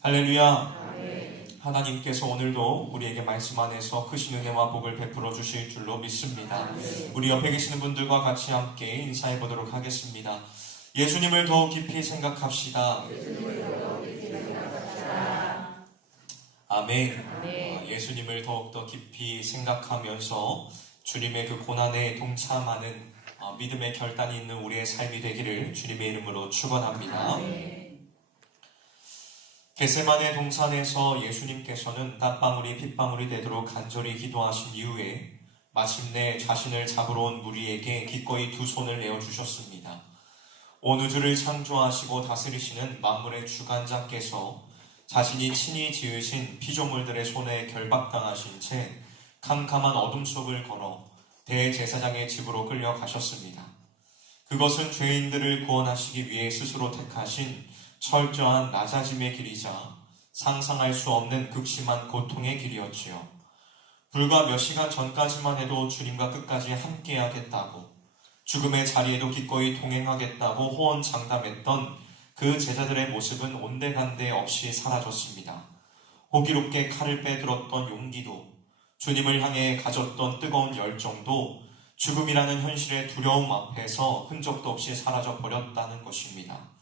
할렐루야. 하나님께서 오늘도 우리에게 말씀 안에서 크신 은혜와 복을 베풀어 주실 줄로 믿습니다. 우리 옆에 계시는 분들과 같이 함께 인사해 보도록 하겠습니다. 예수님을 더욱 깊이 생각합시다. 아멘. 예수님을 더욱더 깊이 생각하면서 주님의 그 고난에 동참하는 믿음의 결단이 있는 우리의 삶이 되기를 주님의 이름으로 축원합니다. 겟세마네 동산에서 예수님께서는 땀방울이 핏방울이 되도록 간절히 기도하신 이후에 마침내 자신을 잡으러 온 무리에게 기꺼이 두 손을 내어주셨습니다. 온 우주를 창조하시고 다스리시는 만물의 주관자께서 자신이 친히 지으신 피조물들의 손에 결박당하신 채 캄캄한 어둠 속을 걸어 대제사장의 집으로 끌려가셨습니다. 그것은 죄인들을 구원하시기 위해 스스로 택하신 철저한 낮아짐의 길이자 상상할 수 없는 극심한 고통의 길이었지요. 불과 몇 시간 전까지만 해도 주님과 끝까지 함께하겠다고, 죽음의 자리에도 기꺼이 동행하겠다고 호언장담했던 그 제자들의 모습은 온데간데 없이 사라졌습니다. 호기롭게 칼을 빼들었던 용기도, 주님을 향해 가졌던 뜨거운 열정도 죽음이라는 현실의 두려움 앞에서 흔적도 없이 사라져버렸다는 것입니다.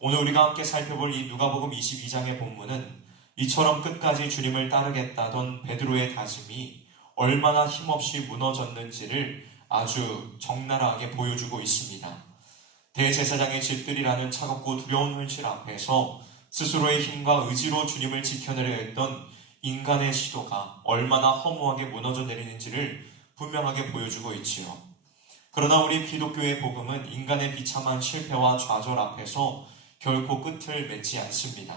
오늘 우리가 함께 살펴볼 이 누가복음 22장의 본문은 이처럼 끝까지 주님을 따르겠다던 베드로의 다짐이 얼마나 힘없이 무너졌는지를 아주 적나라하게 보여주고 있습니다. 대제사장의 집들이라는 차갑고 두려운 현실 앞에서 스스로의 힘과 의지로 주님을 지켜내려 했던 인간의 시도가 얼마나 허무하게 무너져 내리는지를 분명하게 보여주고 있지요. 그러나 우리 기독교의 복음은 인간의 비참한 실패와 좌절 앞에서 결코 끝을 맺지 않습니다.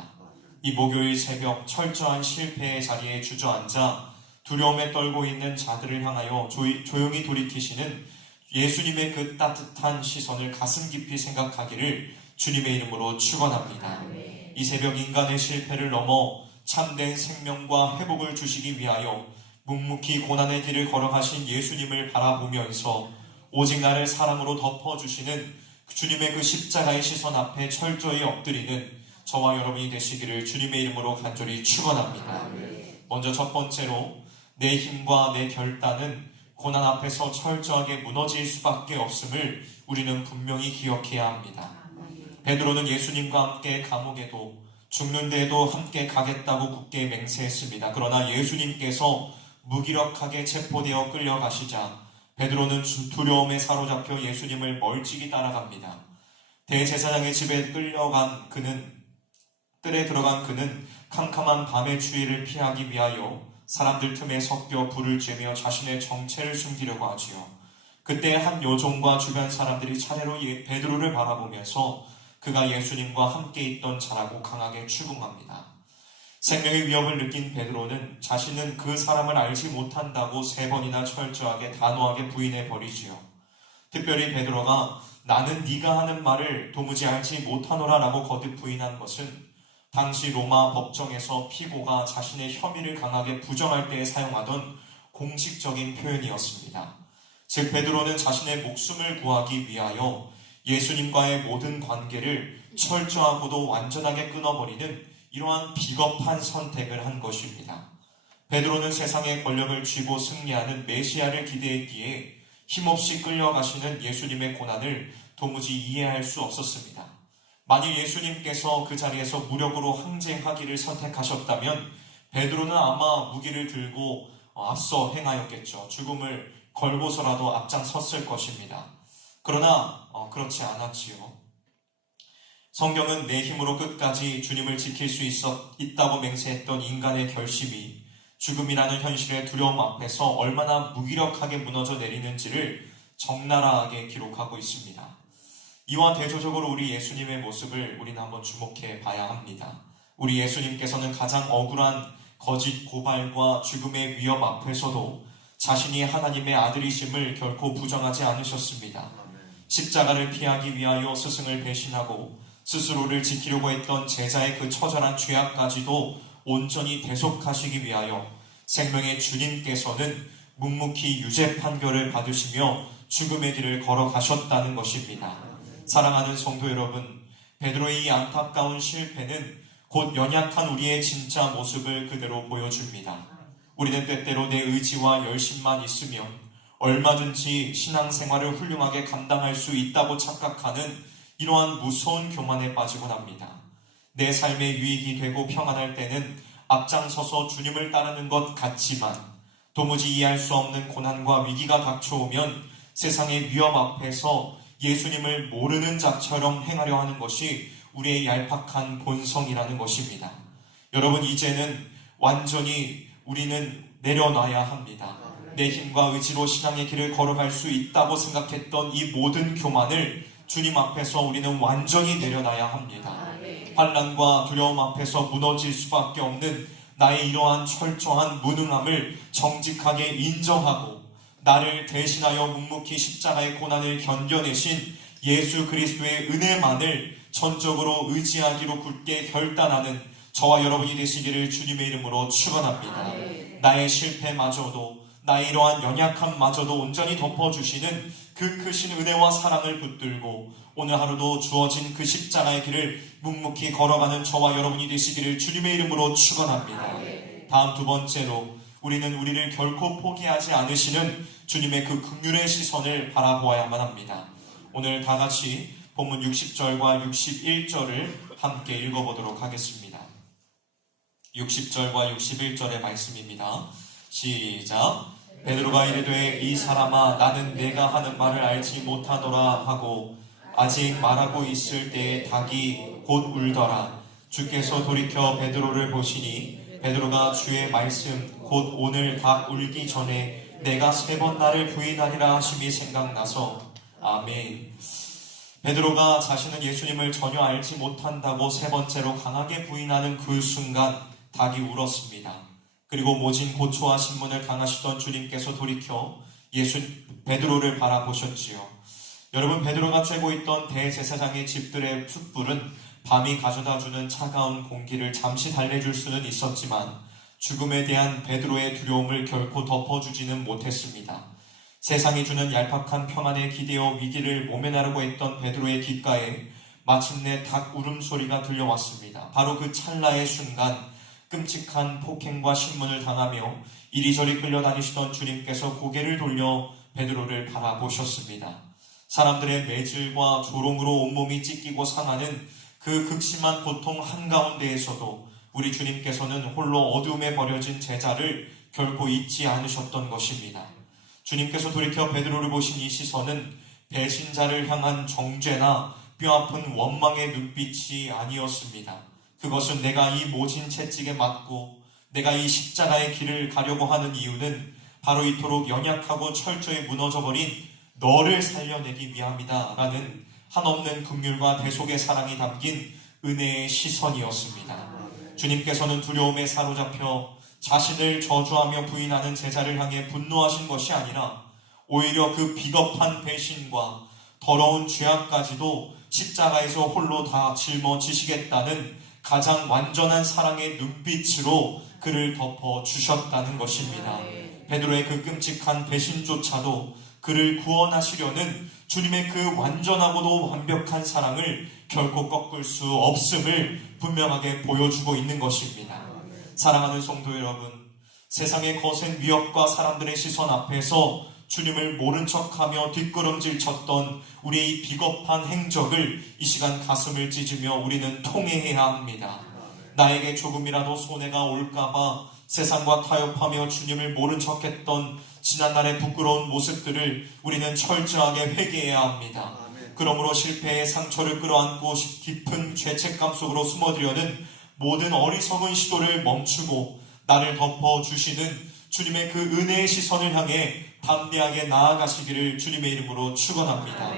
이 목요일 새벽 철저한 실패의 자리에 주저앉아 두려움에 떨고 있는 자들을 향하여 조용히 돌이키시는 예수님의 그 따뜻한 시선을 가슴 깊이 생각하기를 주님의 이름으로 축원합니다. 이 새벽 인간의 실패를 넘어 참된 생명과 회복을 주시기 위하여 묵묵히 고난의 길을 걸어가신 예수님을 바라보면서 오직 나를 사랑으로 덮어주시는 주님의 그 십자가의 시선 앞에 철저히 엎드리는 저와 여러분이 되시기를 주님의 이름으로 간절히 축원합니다. 먼저 첫 번째로 내 힘과 내 결단은 고난 앞에서 철저하게 무너질 수밖에 없음을 우리는 분명히 기억해야 합니다. 베드로는 예수님과 함께 감옥에도 죽는 데에도 함께 가겠다고 굳게 맹세했습니다. 그러나 예수님께서 무기력하게 체포되어 끌려가시자 베드로는 두려움에 사로잡혀 예수님을 멀찍이 따라갑니다. 대제사장의 집에 뜰에 들어간 그는 캄캄한 밤의 추위를 피하기 위하여 사람들 틈에 섞여 불을 쬐며 자신의 정체를 숨기려고 하지요. 그때 한 요종과 주변 사람들이 차례로 베드로를 바라보면서 그가 예수님과 함께 있던 자라고 강하게 추궁합니다. 생명의 위협을 느낀 베드로는 자신은 그 사람을 알지 못한다고 3번이나 철저하게 단호하게 부인해 버리지요. 특별히 베드로가 나는 네가 하는 말을 도무지 알지 못하노라 라고 거듭 부인한 것은 당시 로마 법정에서 피고가 자신의 혐의를 강하게 부정할 때 사용하던 공식적인 표현이었습니다. 즉 베드로는 자신의 목숨을 구하기 위하여 예수님과의 모든 관계를 철저하고도 완전하게 끊어버리는 이러한 비겁한 선택을 한 것입니다. 베드로는 세상의 권력을 쥐고 승리하는 메시아를 기대했기에 힘없이 끌려가시는 예수님의 고난을 도무지 이해할 수 없었습니다. 만일 예수님께서 그 자리에서 무력으로 항쟁하기를 선택하셨다면 베드로는 아마 무기를 들고 앞서 행하였겠죠. 죽음을 걸고서라도 앞장섰을 것입니다. 그러나 그렇지 않았지요. 성경은 내 힘으로 끝까지 주님을 지킬 수 있다고 맹세했던 인간의 결심이 죽음이라는 현실의 두려움 앞에서 얼마나 무기력하게 무너져 내리는지를 적나라하게 기록하고 있습니다. 이와 대조적으로 우리 예수님의 모습을 우리는 한번 주목해 봐야 합니다. 우리 예수님께서는 가장 억울한 거짓 고발과 죽음의 위협 앞에서도 자신이 하나님의 아들이심을 결코 부정하지 않으셨습니다. 십자가를 피하기 위하여 스승을 배신하고 스스로를 지키려고 했던 제자의 그 처절한 죄악까지도 온전히 대속하시기 위하여 생명의 주님께서는 묵묵히 유죄 판결을 받으시며 죽음의 길을 걸어가셨다는 것입니다. 사랑하는 성도 여러분, 베드로의 이 안타까운 실패는 곧 연약한 우리의 진짜 모습을 그대로 보여줍니다. 우리는 때때로 내 의지와 열심만 있으면 얼마든지 신앙생활을 훌륭하게 감당할 수 있다고 착각하는 이러한 무서운 교만에 빠지곤 합니다. 내 삶에 유익이 되고 평안할 때는 앞장서서 주님을 따르는 것 같지만 도무지 이해할 수 없는 고난과 위기가 닥쳐오면 세상의 위협 앞에서 예수님을 모르는 자처럼 행하려 하는 것이 우리의 얄팍한 본성이라는 것입니다. 여러분, 이제는 완전히 우리는 내려놔야 합니다. 내 힘과 의지로 신앙의 길을 걸어갈 수 있다고 생각했던 이 모든 교만을 주님 앞에서 우리는 완전히 내려놔야 합니다. 환난과 두려움 앞에서 무너질 수밖에 없는 나의 이러한 철저한 무능함을 정직하게 인정하고 나를 대신하여 묵묵히 십자가의 고난을 견뎌내신 예수 그리스도의 은혜만을 전적으로 의지하기로 굳게 결단하는 저와 여러분이 되시기를 주님의 이름으로 축원합니다. 나의 실패마저도 나의 이러한 연약함마저도 온전히 덮어주시는 그 크신 은혜와 사랑을 붙들고 오늘 하루도 주어진 그 십자가의 길을 묵묵히 걸어가는 저와 여러분이 되시기를 주님의 이름으로 축원합니다. 다음 두 번째로 우리는 우리를 결코 포기하지 않으시는 주님의 그 긍휼의 시선을 바라보아야만 합니다. 오늘 다 같이 본문 60절과 61절을 함께 읽어보도록 하겠습니다. 60절과 61절의 말씀입니다. 시작. 베드로가 이르되 이 사람아 나는 내가 하는 말을 알지 못하노라 하고 아직 말하고 있을 때에 닭이 곧 울더라. 주께서 돌이켜 베드로를 보시니 베드로가 주의 말씀 곧 오늘 닭 울기 전에 내가 3번 나를 부인하리라 하심이 생각나서 아멘. 베드로가 자신은 예수님을 전혀 알지 못한다고 3번째로 강하게 부인하는 그 순간 닭이 울었습니다. 그리고 모진 고초와 신문을 당하시던 주님께서 돌이켜 베드로를 바라보셨지요. 여러분, 베드로가 쬐고 있던 대제사장의 집들의 숯불은 밤이 가져다주는 차가운 공기를 잠시 달래줄 수는 있었지만 죽음에 대한 베드로의 두려움을 결코 덮어주지는 못했습니다. 세상이 주는 얄팍한 평안에 기대어 위기를 모면하려고 했던 베드로의 귓가에 마침내 닭 울음소리가 들려왔습니다. 바로 그 찰나의 순간 끔찍한 폭행과 신문을 당하며 이리저리 끌려다니시던 주님께서 고개를 돌려 베드로를 바라보셨습니다. 사람들의 매질과 조롱으로 온몸이 찢기고 상하는 그 극심한 고통 한가운데에서도 우리 주님께서는 홀로 어두움에 버려진 제자를 결코 잊지 않으셨던 것입니다. 주님께서 돌이켜 베드로를 보신 이 시선은 배신자를 향한 정죄나 뼈아픈 원망의 눈빛이 아니었습니다. 그것은 내가 이 모진 채찍에 맞고 내가 이 십자가의 길을 가려고 하는 이유는 바로 이토록 연약하고 철저히 무너져버린 너를 살려내기 위함이다 라는 한없는 긍휼과 대속의 사랑이 담긴 은혜의 시선이었습니다. 주님께서는 두려움에 사로잡혀 자신을 저주하며 부인하는 제자를 향해 분노하신 것이 아니라 오히려 그 비겁한 배신과 더러운 죄악까지도 십자가에서 홀로 다 짊어지시겠다는 가장 완전한 사랑의 눈빛으로 그를 덮어주셨다는 것입니다. 베드로의 그 끔찍한 배신조차도 그를 구원하시려는 주님의 그 완전하고도 완벽한 사랑을 결코 꺾을 수 없음을 분명하게 보여주고 있는 것입니다. 사랑하는 성도 여러분, 세상의 거센 위협과 사람들의 시선 앞에서 주님을 모른 척하며 뒷걸음질 쳤던 우리의 이 비겁한 행적을 이 시간 가슴을 찢으며 우리는 통회해야 합니다. 나에게 조금이라도 손해가 올까봐 세상과 타협하며 주님을 모른 척했던 지난날의 부끄러운 모습들을 우리는 철저하게 회개해야 합니다. 그러므로 실패의 상처를 끌어안고 깊은 죄책감 속으로 숨어들려는 모든 어리석은 시도를 멈추고 나를 덮어주시는 주님의 그 은혜의 시선을 향해 담대하게 나아가시기를 주님의 이름으로 축원합니다.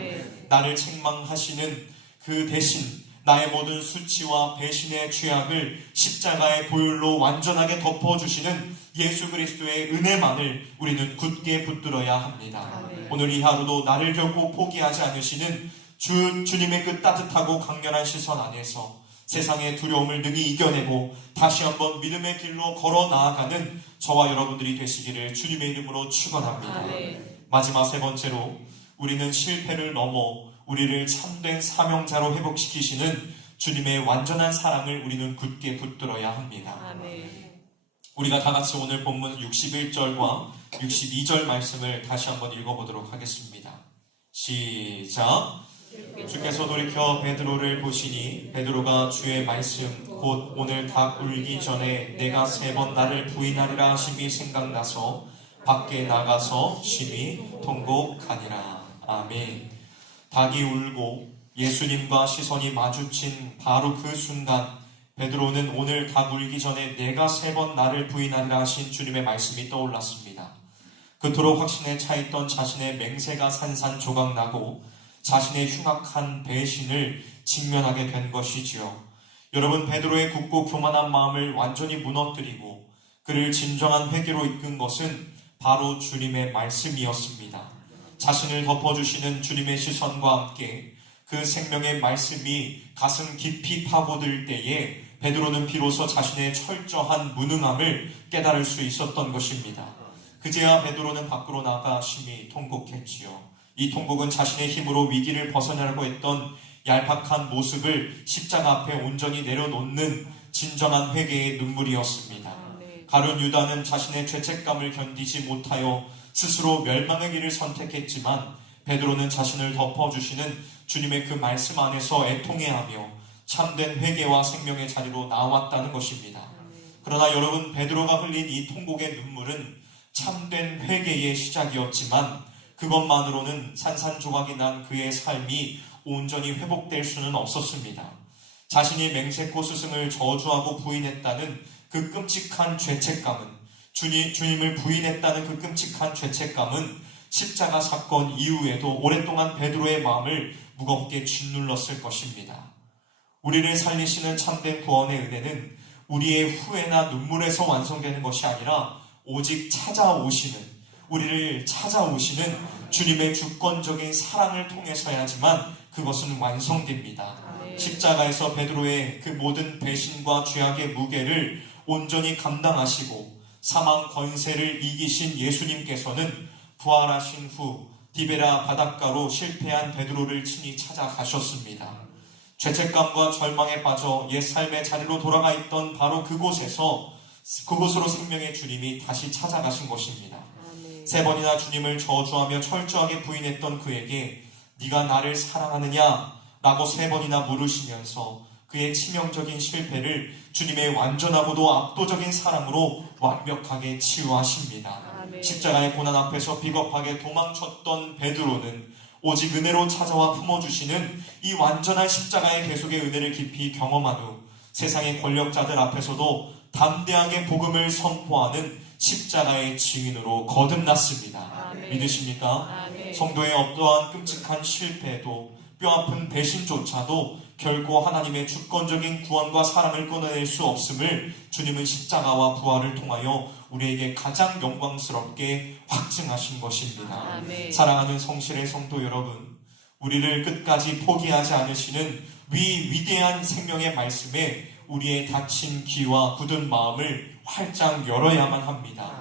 나를 책망하시는 그 대신 나의 모든 수치와 배신의 죄악을 십자가의 보혈로 완전하게 덮어주시는 예수 그리스도의 은혜만을 우리는 굳게 붙들어야 합니다. 오늘 이 하루도 나를 결코 포기하지 않으시는 주님의 그 따뜻하고 강렬한 시선 안에서 세상의 두려움을 능히 이겨내고 다시 한번 믿음의 길로 걸어 나아가는 저와 여러분들이 되시기를 주님의 이름으로 축원합니다. 마지막 3번째로 우리는 실패를 넘어 우리를 참된 사명자로 회복시키시는 주님의 완전한 사랑을 우리는 굳게 붙들어야 합니다. 아멘. 우리가 다 같이 오늘 본문 61절과 62절 말씀을 다시 한번 읽어보도록 하겠습니다. 시작. 주께서 돌이켜 베드로를 보시니 베드로가 주의 말씀 곧 오늘 닭 울기 전에 내가 3번 나를 부인하리라 하심이 생각나서 밖에 나가서 심히 통곡하니라. 아멘. 닭이 울고 예수님과 시선이 마주친 바로 그 순간 베드로는 오늘 닭 울기 전에 내가 3번 나를 부인하리라 하신 주님의 말씀이 떠올랐습니다. 그토록 확신에 차있던 자신의 맹세가 산산조각나고 자신의 흉악한 배신을 직면하게 된 것이지요. 여러분, 베드로의 굳고 교만한 마음을 완전히 무너뜨리고 그를 진정한 회개로 이끈 것은 바로 주님의 말씀이었습니다. 자신을 덮어주시는 주님의 시선과 함께 그 생명의 말씀이 가슴 깊이 파고들 때에 베드로는 비로소 자신의 철저한 무능함을 깨달을 수 있었던 것입니다. 그제야 베드로는 밖으로 나가 심히 통곡했지요. 이 통곡은 자신의 힘으로 위기를 벗어나려고 했던 얄팍한 모습을 십자가 앞에 온전히 내려놓는 진정한 회개의 눈물이었습니다. 가룟 유다는 자신의 죄책감을 견디지 못하여 스스로 멸망의 길을 선택했지만 베드로는 자신을 덮어주시는 주님의 그 말씀 안에서 애통해하며 참된 회개와 생명의 자리로 나왔다는 것입니다. 그러나 여러분, 베드로가 흘린 이 통곡의 눈물은 참된 회개의 시작이었지만 그것만으로는 산산조각이 난 그의 삶이 온전히 회복될 수는 없었습니다. 자신이 맹세코 스승을 저주하고 부인했다는 그 끔찍한 죄책감은, 주님을 부인했다는 그 끔찍한 죄책감은 십자가 사건 이후에도 오랫동안 베드로의 마음을 무겁게 짓눌렀을 것입니다. 우리를 살리시는 참된 구원의 은혜는 우리의 후회나 눈물에서 완성되는 것이 아니라 오직 우리를 찾아오시는 주님의 주권적인 사랑을 통해서야지만 그것은 완성됩니다. 십자가에서 베드로의 그 모든 배신과 죄악의 무게를 온전히 감당하시고 사망 권세를 이기신 예수님께서는 부활하신 후 디베라 바닷가로 실패한 베드로를 친히 찾아가셨습니다. 죄책감과 절망에 빠져 옛 삶의 자리로 돌아가 있던 바로 그곳으로 생명의 주님이 다시 찾아가신 것입니다. 3번이나 주님을 저주하며 철저하게 부인했던 그에게 네가 나를 사랑하느냐? 라고 3번이나 물으시면서 그의 치명적인 실패를 주님의 완전하고도 압도적인 사랑으로 완벽하게 치유하십니다. 십자가의 고난 앞에서 비겁하게 도망쳤던 베드로는 오직 은혜로 찾아와 품어주시는 이 완전한 십자가의 계속의 은혜를 깊이 경험한 후 세상의 권력자들 앞에서도 담대하게 복음을 선포하는 십자가의 증인으로 거듭났습니다. 아멘. 믿으십니까? 아멘. 성도의 어떠한 끔찍한 실패도 뼈아픈 배신조차도 결코 하나님의 주권적인 구원과 사랑을 끊어낼 수 없음을 주님은 십자가와 부활을 통하여 우리에게 가장 영광스럽게 확증하신 것입니다. 아멘. 사랑하는 성실의 성도 여러분, 우리를 끝까지 포기하지 않으시는 위대한 생명의 말씀에 우리의 다친 귀와 굳은 마음을 활짝 열어야만 합니다.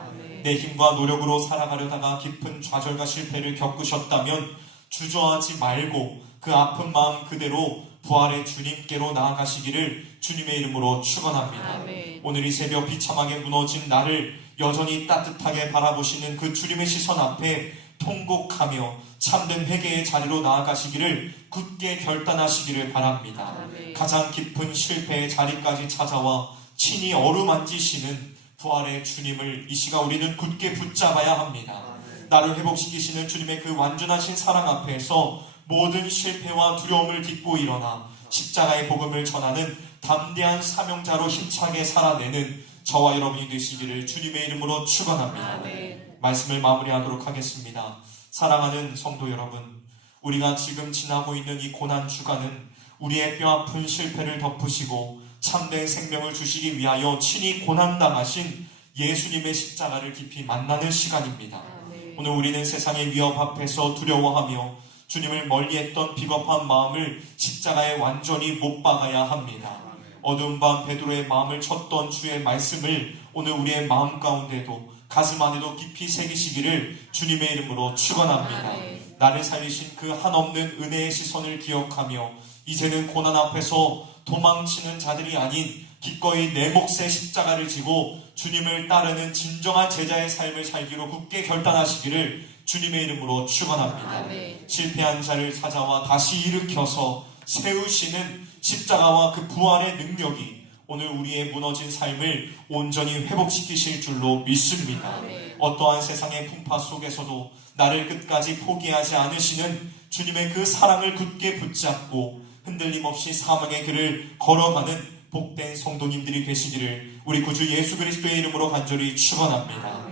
내 힘과 노력으로 살아가려다가 깊은 좌절과 실패를 겪으셨다면 주저하지 말고 그 아픈 마음 그대로 부활의 주님께로 나아가시기를 주님의 이름으로 축원합니다. 아멘. 오늘 이 새벽 비참하게 무너진 나를 여전히 따뜻하게 바라보시는 그 주님의 시선 앞에 통곡하며 참된 회개의 자리로 나아가시기를 굳게 결단하시기를 바랍니다. 아멘. 가장 깊은 실패의 자리까지 찾아와 친히 어루만지시는 부활의 주님을 이 시간 우리는 굳게 붙잡아야 합니다. 나를 회복시키시는 주님의 그 완전하신 사랑 앞에서 모든 실패와 두려움을 딛고 일어나 십자가의 복음을 전하는 담대한 사명자로 힘차게 살아내는 저와 여러분이 되시기를 주님의 이름으로 축원합니다. 아멘. 말씀을 마무리하도록 하겠습니다. 사랑하는 성도 여러분, 우리가 지금 지나고 있는 이 고난 주간은 우리의 뼈아픈 실패를 덮으시고 참된 생명을 주시기 위하여 친히 고난당하신 예수님의 십자가를 깊이 만나는 시간입니다. 아멘. 오늘 우리는 세상의 위협 앞에서 두려워하며 주님을 멀리했던 비겁한 마음을 십자가에 완전히 못 박아야 합니다. 어두운 밤 베드로의 마음을 쳤던 주의 말씀을 오늘 우리의 마음 가운데도 가슴 안에도 깊이 새기시기를 주님의 이름으로 축원합니다. 아멘. 나를 살리신 그 한없는 은혜의 시선을 기억하며 이제는 고난 앞에서 도망치는 자들이 아닌 기꺼이 내 몫의 십자가를 지고 주님을 따르는 진정한 제자의 삶을 살기로 굳게 결단하시기를 주님의 이름으로 축원합니다. 아멘. 실패한 자를 찾아와 다시 일으켜서 세우시는 십자가와 그 부활의 능력이 오늘 우리의 무너진 삶을 온전히 회복시키실 줄로 믿습니다. 아멘. 어떠한 세상의 풍파 속에서도 나를 끝까지 포기하지 않으시는 주님의 그 사랑을 굳게 붙잡고 흔들림 없이 사망의 길을 걸어가는 복된 성도님들이 되시기를 우리 구주 예수 그리스도의 이름으로 간절히 축원합니다.